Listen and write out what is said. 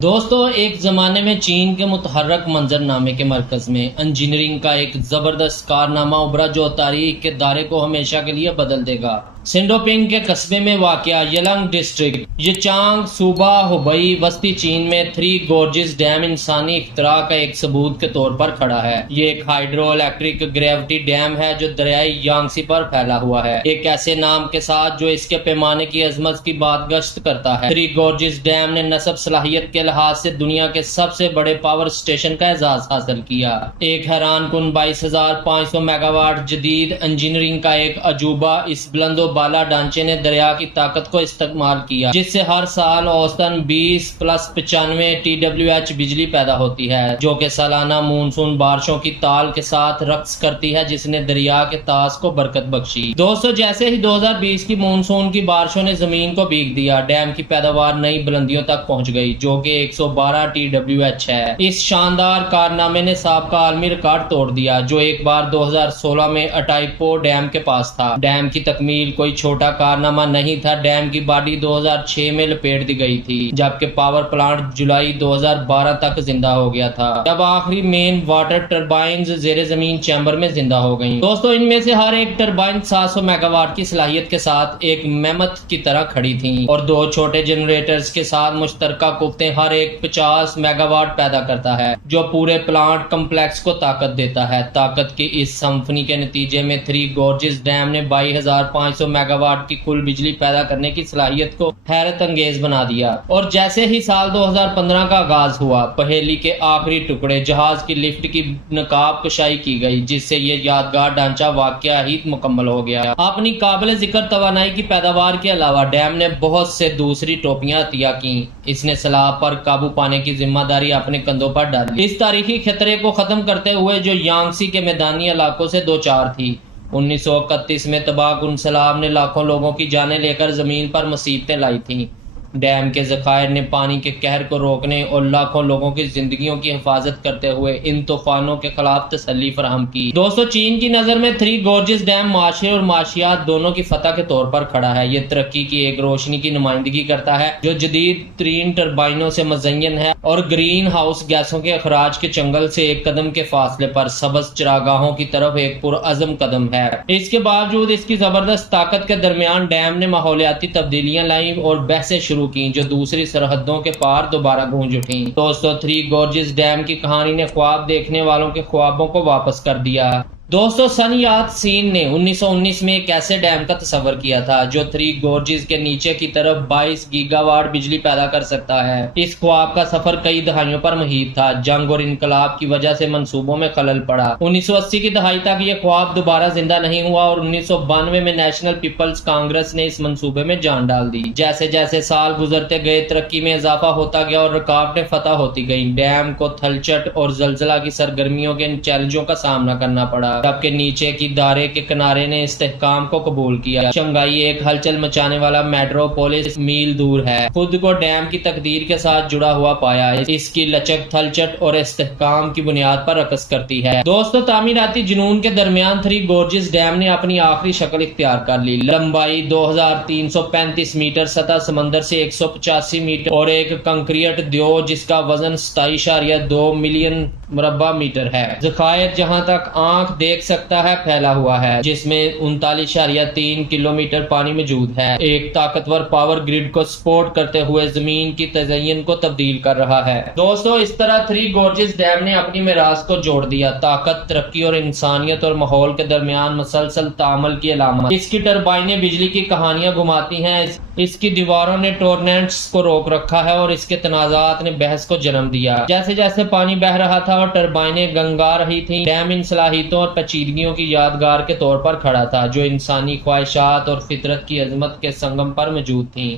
दोस्तों, एक ज़माने में चीन के मुतहर्रक मंजरनामे के मरकज़ में इंजीनियरिंग का एक ज़बरदस्त कारनामा उभरा जो तारीख के दायरे को हमेशा के लिए बदल देगा। सिंडोपिंग के कस्बे में वाक़या यलंग डिस्ट्रिक्ट यचांग सूबा हुबई वस्ती चीन में थ्री गोर्जेस डैम इंसानी इख्तरा का एक सबूत के तौर पर खड़ा है। ये एक हाइड्रो इलेक्ट्रिक ग्रेविटी डैम है जो दरियाई यांगसी पर फैला हुआ है, एक ऐसे नाम के साथ जो इसके पैमाने की अजमत की बात गश्त करता है। थ्री गोर्जेस डैम ने नस्ब सलाहियत के लिहाज से दुनिया के सबसे बड़े पावर स्टेशन का एजाज हासिल किया। एक हैरान कुन 22,500 मेगावाट जदीद इंजीनियरिंग का एक अजूबा इस बुलंदो बाला ढांचे ने दरिया की ताकत को इस्तेमाल किया, जिससे हर साल औसतन 20 + 95 TWh बिजली पैदा होती है, जो कि सालाना मानसून बारिशों की ताल के साथ रक्स करती है, जिसने दरिया के तास को बरकत बख्शी। दोस्तों, जैसे ही 2020 की मानसून की बारिशों ने जमीन को भीग दिया, डैम की पैदावार नई बुलंदियों तक पहुंच गई, जो कि 112 TWh है। इस शानदार कारनामे ने साबका आलमी रिकॉर्ड तोड़ दिया, जो एक बार 2016 में अटाइपो डैम के पास था। डैम की तकमील कोई छोटा कारनामा नहीं था। डैम की बॉडी 2006 में लपेट दी गई थी, जबकि पावर प्लांट जुलाई 2012 तक जिंदा हो गया था, जब आखिरी मेन वाटर टर्बाइन्स जेर जमीन चैम्बर में जिंदा हो गई। दोस्तों, इनमें से हर एक टर्बाइन 700 मेगावाट की सलाहियत के साथ एक मेमथ की तरह खड़ी थी, और दो छोटे जनरेटर्स के साथ मुश्तरका कुफ्ते हर एक 50 मेगावाट पैदा करता है, जो पूरे प्लांट कम्प्लेक्स को ताकत देता है। ताकत की इस सिम्फनी के नतीजे में थ्री गोर्जेस डैम ने 22,500 मेगावाट की कुल बिजली पैदा करने की सलाहियत को हैरत अंगेज बना दिया। और जैसे ही साल 2015 का आगाज हुआ, पहेली के आखिरी टुकड़े जहाज की लिफ्ट की नकाब कुशाई की गई, जिससे ये यादगार ढांचा वाकया ही मुकम्मल हो गया। अपनी काबिल जिक्र तवानाई की पैदावार के अलावा डैम ने बहुत से दूसरी टोपियां अतिया की। इसने सैलाब पर काबू पाने की जिम्मेदारी अपने कंधों पर डाली, इस तारीखी खतरे को खत्म करते हुए जो यांगसी के मैदानी इलाकों से दो चार थी। 1931 में तबाहकुन सैलाब ने लाखों लोगों की जानें लेकर जमीन पर मुसीबतें लाई थीं। डैम के ज़खायर ने पानी के कहर को रोकने और लाखों लोगों की जिंदगियों की हिफाजत करते हुए इन तूफानों के खिलाफ तसल्ली फराहम की। दोस्तों, चीन की नज़र में थ्री गोर्जेस डैम माशरे और माशियात दोनों की फतह के तौर पर खड़ा है। ये तरक्की की एक रोशनी की नुमाइंदगी करता है, जो जदीद तरीन टर्बाइनों से मुज़य्यन है और ग्रीन हाउस गैसों के अखराज के चंगल से एक कदम के फासले पर सबज चरागाहों की तरफ एक पुरअज़म कदम है। इसके बावजूद इसकी जबरदस्त ताकत के दरमियान डैम ने माहौलियाती तब्दीलियां लाई और बहसें शुरू की, जो दूसरी सरहदों के पार दोबारा गूंज उठी। दोस्तों, थ्री गोर्जेस डैम की कहानी ने ख्वाब देखने वालों के ख्वाबों को वापस कर दिया। दोस्तों, सन यात सीन ने 1919 में एक ऐसे डैम का तस्वर किया था जो थ्री गोर्जेस के नीचे की तरफ 22 गीगावाट बिजली पैदा कर सकता है। इस ख्वाब का सफर कई दहाइयों पर मुहित था। जंग और इनकलाब की वजह से मंसूबों में खलल पड़ा। 1980 की दहाई तक ये ख्वाब दोबारा जिंदा नहीं हुआ और 1992 में नेशनल पीपल्स कांग्रेस ने इस मंसूबे में जान डाल दी। जैसे जैसे साल गुजरते गए, तरक्की में इजाफा होता गया और रुकावटें फतह होती गईं। डैम को थलचट और जलजला की सरगर्मियों के इन चैलेंजों का सामना करना पड़ा, जबकि नीचे की दारे के किनारे ने इस्तेहकाम को कबूल किया। शंघाई एक हलचल मचाने वाला मेट्रोपोलिस मील दूर है, खुद को डैम की तकदीर के साथ जुड़ा हुआ पाया। इसकी लचक थलचट और इस्तेहकाम की बुनियाद पर रकस करती है। दोस्तों, तामीराती जुनून के दरमियान थ्री गोर्जेस डैम ने अपनी आखिरी शक्ल इख्तियार कर ली। लंबाई 2335 मीटर, सतह समंदर से 185 मीटर और एक कंक्रीट द्यो जिसका वजन 27.2 मिलियन मुरब्बा मीटर है। ज़खायर जहां तक आंख देख सकता है फैला हुआ है, जिसमें 39.3 किलोमीटर पानी मौजूद है। एक ताकतवर पावर ग्रिड को सपोर्ट करते हुए जमीन की तज़य्युन को तब्दील कर रहा है। दोस्तों, इस तरह थ्री गोर्जेस डैम ने अपनी मिरास को जोड़ दिया। ताकत, तरक्की और इंसानियत और माहौल के दरमियान मुसलसल तामल की अलामत। इसकी टर्बाइनें बिजली की कहानियां घुमाती हैं, इसकी दीवारों ने टोर्नेंट्स को रोक रखा है और इसके तनाज़ात ने बहस को जन्म दिया। जैसे जैसे पानी बह रहा था और टर्बाइनें गंगा रही थी, डैम इन सलाहियतों और पेचीदगियों की यादगार के तौर पर खड़ा था, जो इंसानी ख्वाहिशात और फितरत की अजमत के संगम पर मौजूद थी।